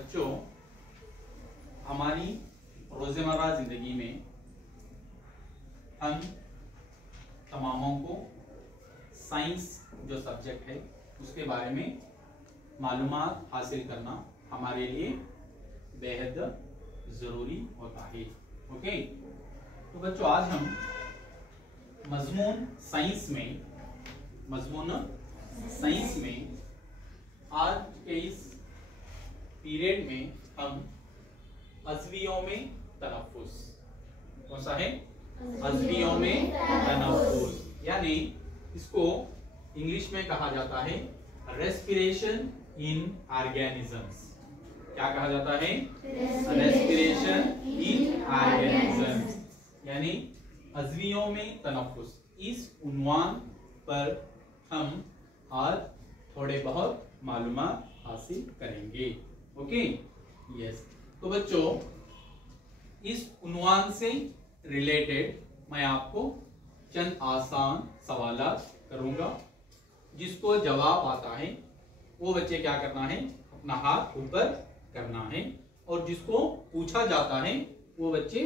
बच्चों, हमारी रोजमर्रा जिंदगी में हम तमामों को साइंस जो सब्जेक्ट है उसके बारे में मालूमात हासिल करना हमारे लिए बेहद जरूरी होता है। ओके, तो बच्चों आज हम मजमून साइंस में आज के इस पीरियड में हम अज़वियों में तनफ्फुस, कौन सा है? अज़वियों में तनफ्फुस, यानी इसको इंग्लिश में कहा जाता है रेस्पिरेशन इन ऑर्गेनिजम्स। क्या कहा जाता है? रेस्पिरेशन इन ऑर्गेनिजम्स, यानी अज़वियों में तनफ्फुस। इस उन्वान पर हम आज थोड़े बहुत मालूमात हासिल करेंगे। Okay, yes. तो बच्चों, इस उन्वान से रिलेटेड मैं आपको चंद आसान सवालात करूंगा, जिसको जवाब आता है वो बच्चे क्या करना है? अपना हाथ ऊपर करना है, और जिसको पूछा जाता है वो बच्चे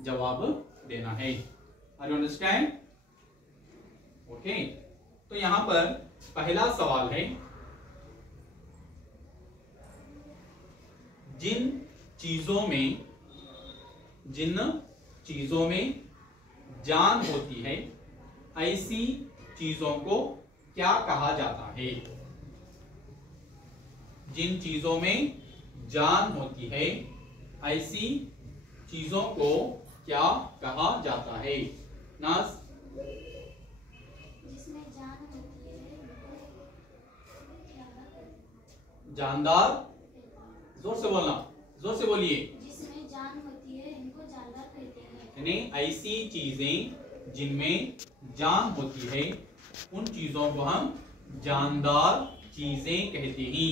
जवाब देना है। Are you understand? ओके, तो यहां पर पहला सवाल है, जिन चीजों में जान होती है ऐसी चीजों को क्या कहा जाता है? जिन चीजों में जान होती है ऐसी चीजों को क्या कहा जाता है? नास? जिसमें जान होती है जानदार, जोर से बोलना, जोर से बोलिए। जिसमें जान होती है इनको जानदार कहते हैं। यानी ऐसी चीजें जिनमें जान होती है उन चीजों को हम जानदार चीजें कहते हैं।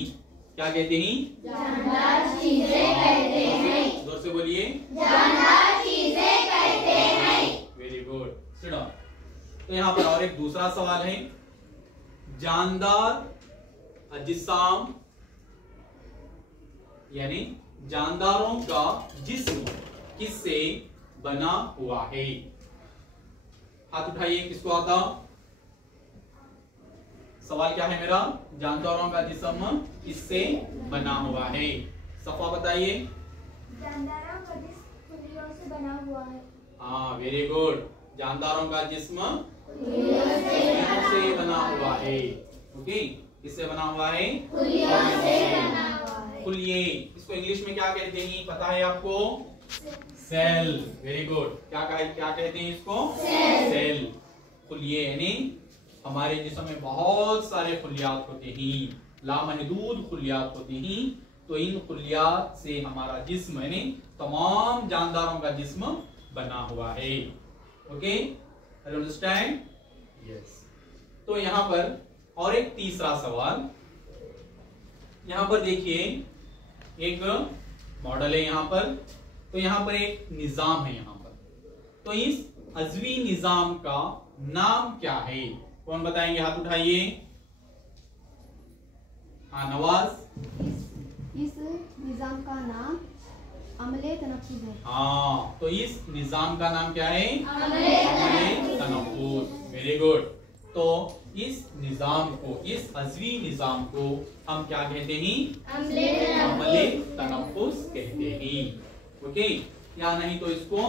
क्या कहते हैं? जानदार चीजें कहते हैं। जोर से बोलिए। जानदार चीजें कहते हैं। Very good. सुनो, तो यहाँ पर और एक दूसरा सवाल है, जानदार अजिसाम, यानी जानदारों का जिस्म किससे बना हुआ है? हाथ उठाइए, किसको आता? सवाल क्या है मेरा? जानदारों का जिस्म किससे बना हुआ है? सफा बताइए। जानदारों का जिस्म खुलियों से बना हुआ है। हाँ, वेरी गुड। जानदारों का जिस्म खुलियों से बना हुआ है। ओके, किससे बना हुआ है? खुलियों से बना हुआ है। खुलिये, इसको इंग्लिश में क्या कहते हैं पता है आपको? सेल। Very good. क्या कहते हैं इसको? सेल। खुलिये, यानी हमारे जिस्म में बहुत सारे खुलियात होते हैं, लामहदूद खुलियात होते हैं। तो इन खुलियात से हमारा जिस्म, यानी तमाम जानदारों का जिस्म बना हुआ है। Okay, you understand? यस। तो यहाँ पर और एक तीसरा सवाल, यहाँ पर देखिए एक मॉडल है यहाँ पर। तो यहाँ पर एक निजाम है यहाँ पर। तो इस अज़वी निजाम का नाम क्या है? कौन बताएंगे? हाथ उठाइए। हाँ, नवाज। इस निजाम का नाम अमले तनफ्फुस है। हाँ, तो इस निजाम का नाम क्या है? अमले तनफ्फुस। Very good. तो इस निजाम को, इस अज़वी निजाम को हम क्या कहते हैं? अमले तनफ्फुस कहते हैं। ओके, या नहीं तो इसको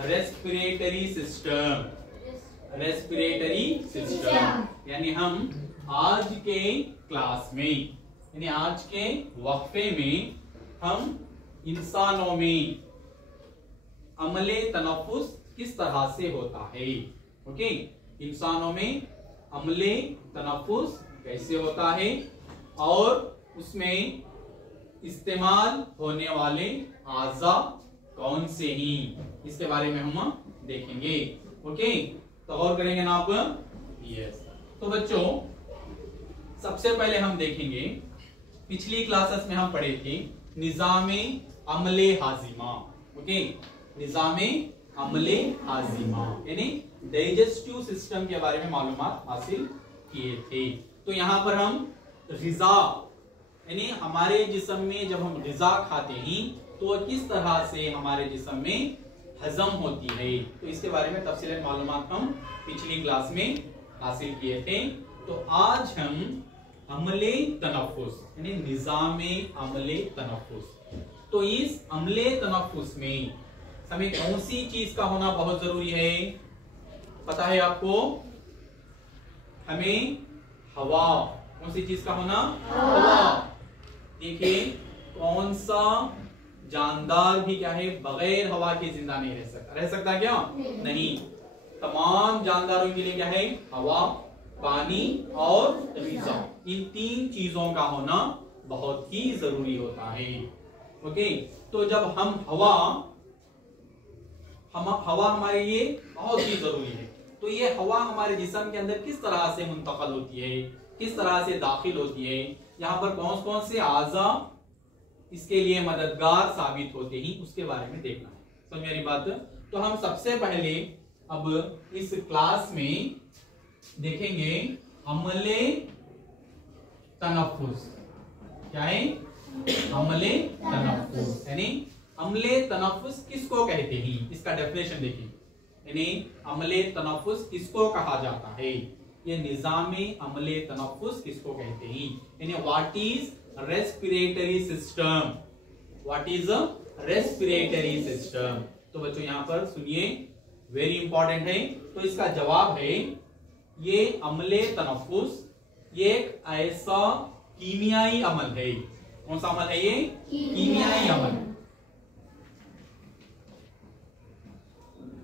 रेस्पिरेटरी सिस्टम, यानी हम आज के क्लास में, यानी आज के वक्फे में हम इंसानों में अमले तनफ्फुस किस तरह से होता है। ओके, इंसानों में अमले तनफ्फुस कैसे होता है और उसमें इस्तेमाल होने वाले आज़ा कौन से ही, इसके बारे में हम देखेंगे। ओके, तो गौर करेंगे ना आप? यस। तो बच्चों, सबसे पहले हम देखेंगे, पिछली क्लासेस में हम पढ़े थे निजामे अमले हाजिमा। ओके, निजामे अमले हाजिमा यानी डाइजेस्टिव सिस्टम के बारे में मालूमात हासिल किए थे। तो यहाँ पर हम ग़िज़ा यानी हमारे जिस्म में जब हम ग़िज़ा खाते हैं तो किस तरह से हमारे जिस्म में हजम होती है, तो इसके बारे में तफसीलन मालूमात हम पिछली क्लास में हासिल किए थे। तो आज हम अमले तनफ्फुस यानी निज़ामे अमले तनफ्फुस, तो इस अमले तनफ्फुस में हमें कौन सी चीज का होना बहुत जरूरी है, पता है आपको? हमें हवा, कौन सी चीज का होना? हवा। देखिए कौन सा जानदार भी क्या है बगैर हवा के जिंदा नहीं रह सकता, रह सकता क्या? नहीं। तमाम जानदारों के लिए क्या है? हवा, पानी और ग़िज़ा, इन तीन चीजों का होना बहुत ही जरूरी होता है। ओके, तो जब हम हवा हमारे लिए बहुत ही जरूरी है, तो ये हवा हमारे जिस्म के अंदर किस तरह से मुंतकिल होती है, किस तरह से दाखिल होती है, यहाँ पर कौन कौन से आज़ा इसके लिए मददगार साबित होते हैं, उसके बारे में देखना है। समझ मेरी बात? तो हम सबसे पहले अब इस क्लास में देखेंगे अमले तनफ्फुस। क्या है? अमले तनफ्फुस यानी अमले तनफ्फुस किसको कहते हैं, इसका डेफिनेशन देखिए। यानी अमले तनफ्फुस किसको कहा जाता है, ये निज़ामे अमले तनफ्फुस किसको कहते हैं, यानी what is respiratory system, what is respiratory system. तो बच्चों यहाँ पर सुनिए, वेरी इंपॉर्टेंट है। तो इसका जवाब है ये अमले तनफ्फुस ये एक ऐसा कीमियाई अमल है। कौन सा अमल है ये? कीमियाई अमल।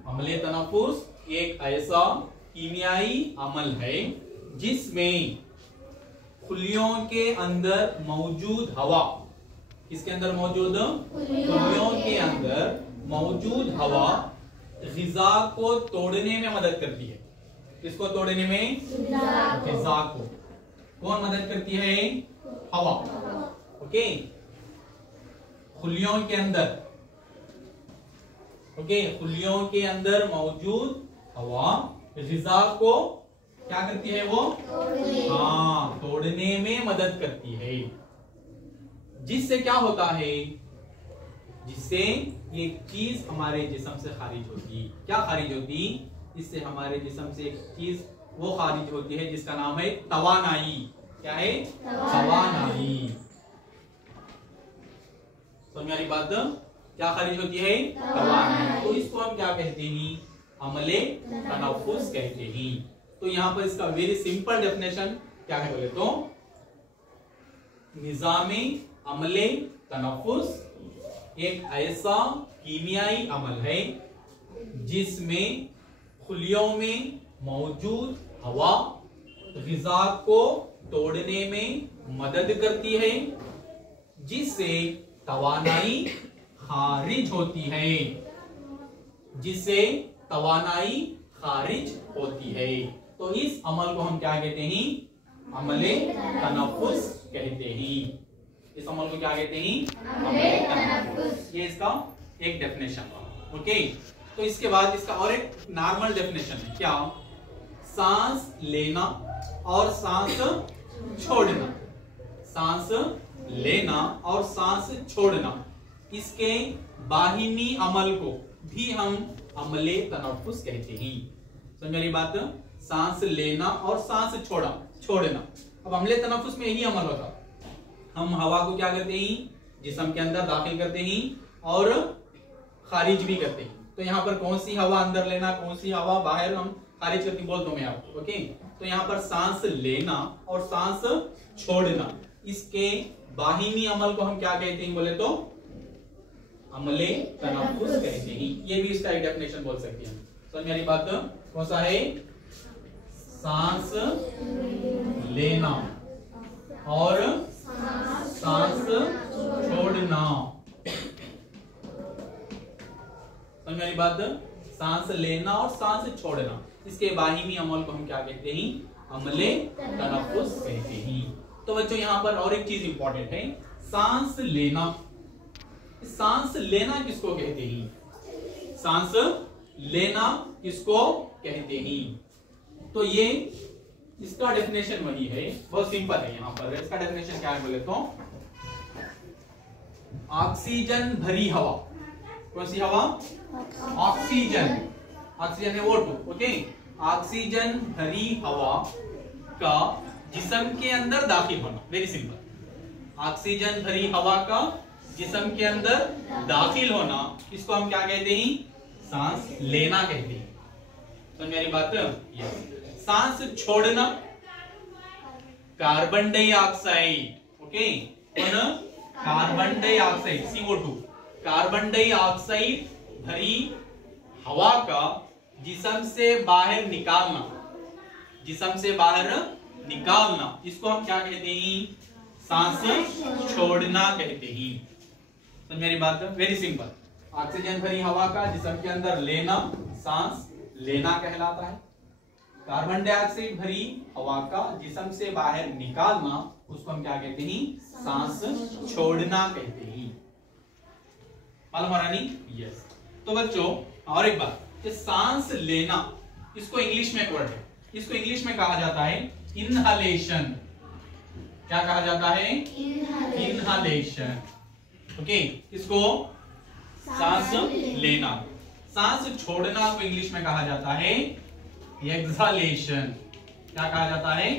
अमले तनफ्फुस एक ऐसा कीमियाई अमल है जिसमें खुलियों के अंदर मौजूद हवा, किसके अंदर मौजूद? खुलियों के अंदर मौजूद हवा ग़िज़ा को तोड़ने में मदद करती है। किसको तोड़ने में? ग़िज़ा को। कौन मदद करती है? हवा। ओके, खुलियों के अंदर, ओके, खुलियों के अंदर मौजूद हवा ग़िज़ा को क्या करती है? वो हाँ, तोड़ने में मदद करती है। जिससे क्या होता है? जिससे एक चीज हमारे जिस्म से खारिज होती। क्या खारिज होती? इससे हमारे जिस्म से एक चीज वो खारिज होती है जिसका नाम है तवानाई। क्या है? तवानाई। समझ में आ रही बात? क्या खारिज होती है? तवानाई। तो इसको हम क्या कहते हैं? अमले तनफ्फुस कहते हैं। तो यहाँ पर इसका वेरी सिंपल डेफिनेशन क्या है बोले तो, निज़ामे अमले तनफ्फुस एक ऐसा कीमियाई अमल है जिसमें खुलियों में मौजूद हवा ग़िज़ा को तोड़ने में मदद करती है, जिससे तवानाई खारिज होती है, जिससे तवानाई खारिज होती है। तो इस अमल को हम क्या कहते हैं? अमले तनफ्फुस कहते हैं। इस अमल को क्या कहते हैं? अमले तनफ्फुस। ये इसका एक डेफिनेशन हुआ। ओके, तो इसके बाद इसका और एक नॉर्मल डेफिनेशन है। क्या? सांस लेना और सांस छोड़ना। सांस लेना और सांस छोड़ना, इसके बाहिनी अमल को भी हम अमले तनफ्फुस कहते हैं। समझ मेरी बात? सांस लेना और सांस छोड़ना। अब अमले तनफ्फुस में यही अमल होता, हम हवा को क्या करते हैं? जिस्म के अंदर दाखिल करते हैं और खारिज भी करते हैं। तो यहाँ पर कौन सी हवा अंदर लेना, कौन सी हवा बाहर हम खारिज करते बोल दो मैं आपको। ओके, तो यहाँ पर सांस लेना और सांस छोड़ना, इसके बाहिनी अमल को हम क्या कहते हैं बोले तो अमले तनफ्फुस कहते हैं। ये भी इसका एक डेफिनेशन बोल सकते हैं। समझ मेरी बात? कौन सा है? सांस लेना और सांस छोड़ना। समझ मेरी बात? सांस लेना और सांस छोड़ना, इसके बाहिनी अमल को हम क्या कहते हैं? अमले तनफ्फुस कहते हैं। तो बच्चों यहाँ पर और एक चीज इंपॉर्टेंट है, सांस लेना। सांस लेना किसको कहते हैं? सांस लेना किसको कहते हैं? तो ये इसका डेफिनेशन वही है, बहुत सिंपल है। यहाँ पर इसका डेफिनेशन क्या है बोले तो, ऑक्सीजन भरी हवा, कौन सी हवा? ऑक्सीजन, ऑक्सीजन है O2, ओके। ऑक्सीजन भरी हवा का जिस्म के अंदर दाखिल होना, वेरी सिंपल। ऑक्सीजन भरी हवा का जिस्म के अंदर दाखिल होना, इसको हम क्या कहते हैं? सांस लेना कहते हैं। समझ मेरी बात? यस। सांस छोड़ना, carbon dioxide, okay, carbon dioxide CO2, carbon dioxide भरी हवा का जिस्म से बाहर निकालना, जिस्म से बाहर निकालना, इसको हम क्या कहते हैं? सांस छोड़ना कहते हैं। समझ मेरी बात? Very simple. ऑक्सीजन भरी हवा का जिस्म के अंदर लेना सांस लेना कहलाता है। कार्बन डाइऑक्साइड भरी हवा का जिस्म से बाहर निकालना, उसको हम क्या कहते हैं? सांस छोड़ना कहते हैं। मालूम हो रहा नहीं? यस। तो बच्चों और एक बात, कि सांस लेना, इसको इंग्लिश में एक वर्ड है, इसको इंग्लिश में कहा जाता है इनहलेशन। क्या कहा जाता है? Inhalation, okay. इसको सांस लेना। सांस छोड़ना को इंग्लिश में कहा जाता है एक्सहालेशन। क्या कहा जाता है?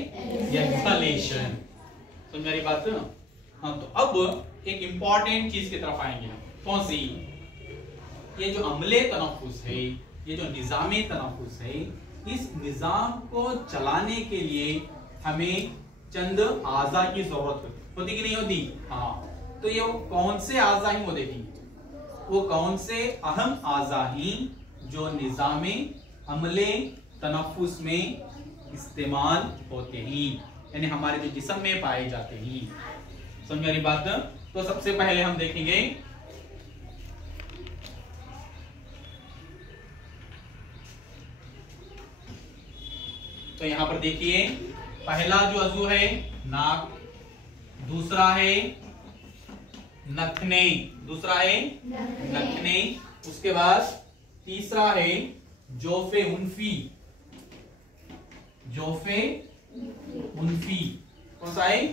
एक्सहालेशन। तो मेरी बात ना? हाँ, तो अब एक इंपॉर्टेंट चीज की तरफ आएंगे हम। कौन सी? ये जो अम्ले तनफ्फुस है, ये जो निजामे तनफ्फुस है, इस निजाम को चलाने के लिए हमें चंद आज़ा की जरूरत होती कि नहीं होती? हाँ। तो ये कौन से आज़ा हैं वो देखेंगे। वो कौन से अहम आज़ा हैं जो निजामे अम्ले तनफ्फुस में इस्तेमाल होते हैं, यानी हमारे जो जिस्म में पाए जाते हैं। समझ मेरी बात? तो सबसे पहले हम देखेंगे तो यहां पर देखिए, पहला जो अज़ू है नाक, दूसरा है नथने, दूसरा है नथने, उसके बाद तीसरा है जोफे उन्फी, जोफे उन्फी, कौन सा है?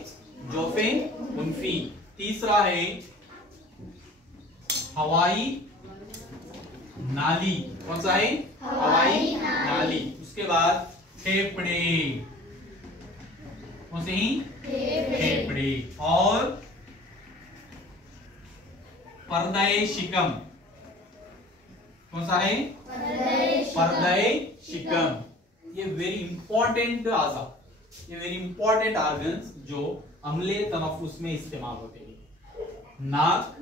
जोफे उन्फी। तीसरा है हवाई नाली, कौन सा है? हवाई नाली। उसके बाद फेफड़े, कौन से ही? फेफड़े। और पर्दाए शिकम, कौन सा है? पर्दाए शिकम। ये वेरी इंपॉर्टेंट आज़ा, ये वेरी इंपॉर्टेंट ऑर्गन्स जो अम्ले तनफ्फुस में इस्तेमाल होते हैं। नाक,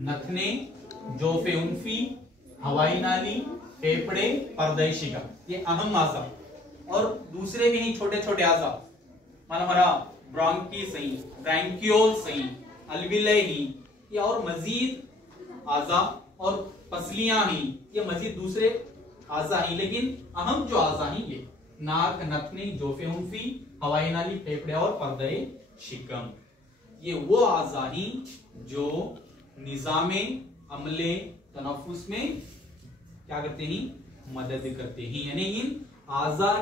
नथने, जोफे उन्फी, हवाई नाली, फेफड़े, पर्दाए शिकम, ये अहम आज़ा। और दूसरे भी नहीं, छोटे छोटे आज़ा, मानो हमारा ब्रोंकी सही, ब्रैंकियोल सही, अलविले ही, ये और मजीद आज़ा, और पसलियां ही, ये मजीद दूसरे आज़ा ही, लेकिन अहम जो आज़ा ही ये नाक, नथनी, जोफे उन्फी, हवाई नाली, फेफड़े और पर्दाए शिकम, ये वो आज़ा ही जो निज़ामे अम्ले तनफ्फुस में क्या करते हैं? मदद करते हैं। यानी इन आज़ा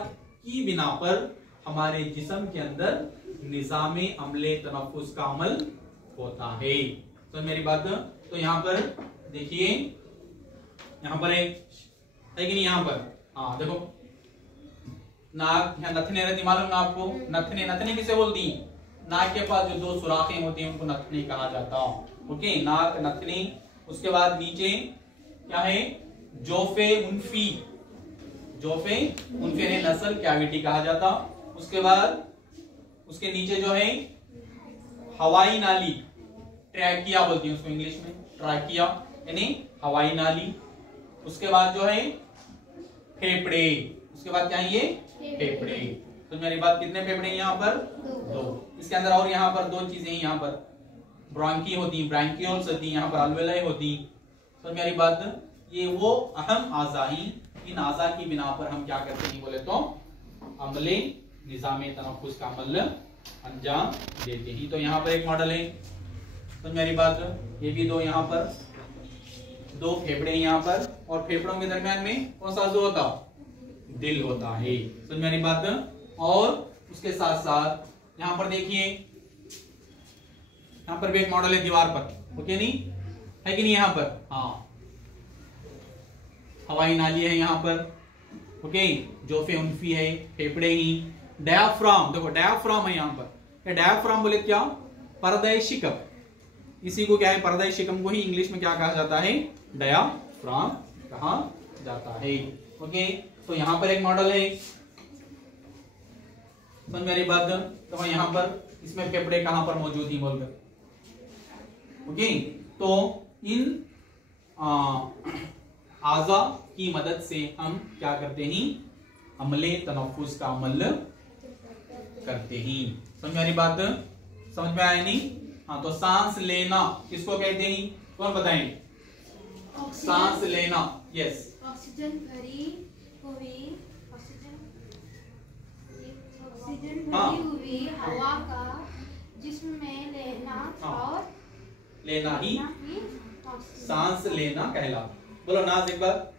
की बिना पर हमारे जिस्म के अंदर निज़ामे अम्ले तनफ्फुस का अमल होता है। तो मेरी बात? तो यहां पर देखिए, यहां पर एक है कि नहीं? यहां पर हाँ देखो, नाक, यहाँ नथने रहती, मालूम ना आपको? नथने, नथने किसे बोलती? नाक के पास जो दो सुराखें होती हैं उनको नथने कहा जाता है। ओके, नाक, नथने। उसके बाद नीचे क्या है? जोफे उन्फी, जोफे उन्फी ने नसल कैविटी कहा जाता। उसके बाद उसके नीचे जो है हवाई नाली, ट्रैकिया बोलती है उसको इंग्लिश में, ट्रैकिया यानी हवाई नाली। उसके बाद जो है फेफड़े, उसके बाद क्या है? ये फेफड़े। तो मेरी बात, कितने फेफड़े हैं यहाँ पर? दो। इसके अंदर और यहाँ पर दो चीजें, यहाँ पर ब्रोंकी होती, ब्रैंकियोल्स होती, यहाँ पर अल्वेलाई होती। तो मेरी बात, ये वो अहम आज़ा ही, इन आज़ा की बिना पर हम क्या करते हैं बोले तो अमले निज़ामे तनफ्फुस का अमल अंजाम देते हैं। तो यहाँ पर एक मॉडल है, तो मेरी बात, ये भी दो, यहाँ पर दो फेफड़े यहाँ पर, और फेफड़ों के दरमियान में कौन सा जो होता? दिल होता है। तो मेरी बात, और उसके साथ साथ यहाँ पर देखिए यहाँ पर भी एक मॉडल है दीवार पर, ओके नहीं है कि नहीं यहाँ पर? हाँ, हवाई नाली है यहाँ पर, ओके, जोफे उन्फी है, फेफड़े ही, डायाफ्राम, देखो डायाफ्राम है यहाँ पर। ये डायाफ्राम बोले क्या? परदय शिकम। इसी को क्या है? परदय शिकम को ही इंग्लिश में क्या कहा जाता है? डायाफ्राम कहा जाता है, ओके। तो यहाँ पर एक मॉडल है, समझ मेरी बात? तो यहाँ पर इसमें फेफड़े कहां पर मौजूद ही बोलकर, ओके। तो इन आज़ा की मदद से हम क्या करते हैं? अमले तनफ्फुस का अमल करते हैं। समझ में आ रही बात? समझ में आया नहीं? हाँ, तो सांस लेना किसको कहते हैं? कौन बताएंगे? सांस लेना, यस। ऑक्सीजन भरी हुई हवा का जिस्म में लेना, और लेना ही सांस लेना कहला। बोलो नाज एक बार।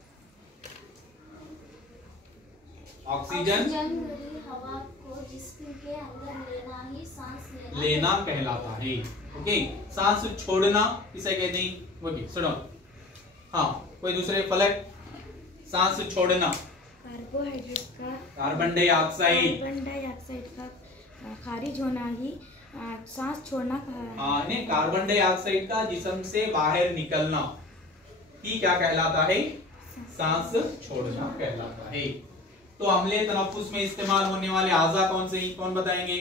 ऑक्सीजन भरी हवा को जिस्म के अंदर लेना ही सांस लेना कहलाता है, ओके। सांस छोड़ना इसे कहते हैं, ओके। सुनो, हाँ, कोई दूसरे फलक? सांस छोड़ना कार्बोहाइड्रेट का कार्बन डाइऑक्साइड का खारिज होना ही सांस छोड़ना हाँ, नहीं, कार्बन डाइऑक्साइड का जिस्म से बाहर निकलना ही क्या कहलाता है? सांस छोड़ना कहलाता है। तो अम्ले तनफ्फुस में इस्तेमाल होने वाले आज़ा कौन से? कौन बताएंगे?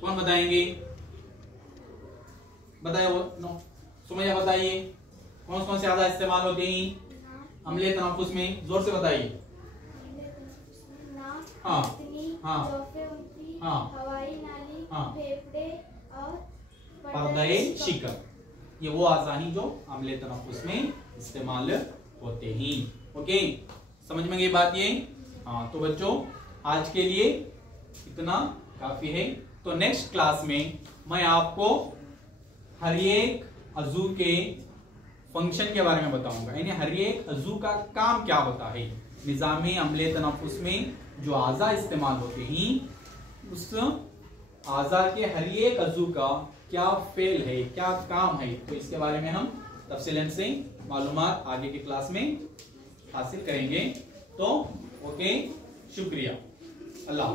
कौन बताएंगे? बताए वो, नो, सुमैया बताइए, कौन कौन से आज़ा इस्तेमाल होते हैं अम्ले तनफ्फुस में? जोर से बताइए। हाँ हाँ हाँ, हवाई नाली, हाँ, फेफड़े और परदय शिकम, ये वो आज़ा जो अम्ले तनफ्फुस में इस्तेमाल होते हैं, ओके। समझ में गई बात ये? हाँ, तो बच्चों आज के लिए इतना काफी है। तो नेक्स्ट क्लास में मैं आपको हर एक अज़ू के फंक्शन के बारे में बताऊंगा, यानी हर एक अज़ू का काम क्या होता है। निज़ामे अम्ले तनफ्फुस में जो आज़ा इस्तेमाल होते हैं, उस आज़ा के हर एक अज़ू का क्या फेल है, क्या काम है, तो इसके बारे में हम तफसीलन से मालूमात आगे की क्लास में हासिल करेंगे। तो ओके, शुक्रिया, अल्लाह।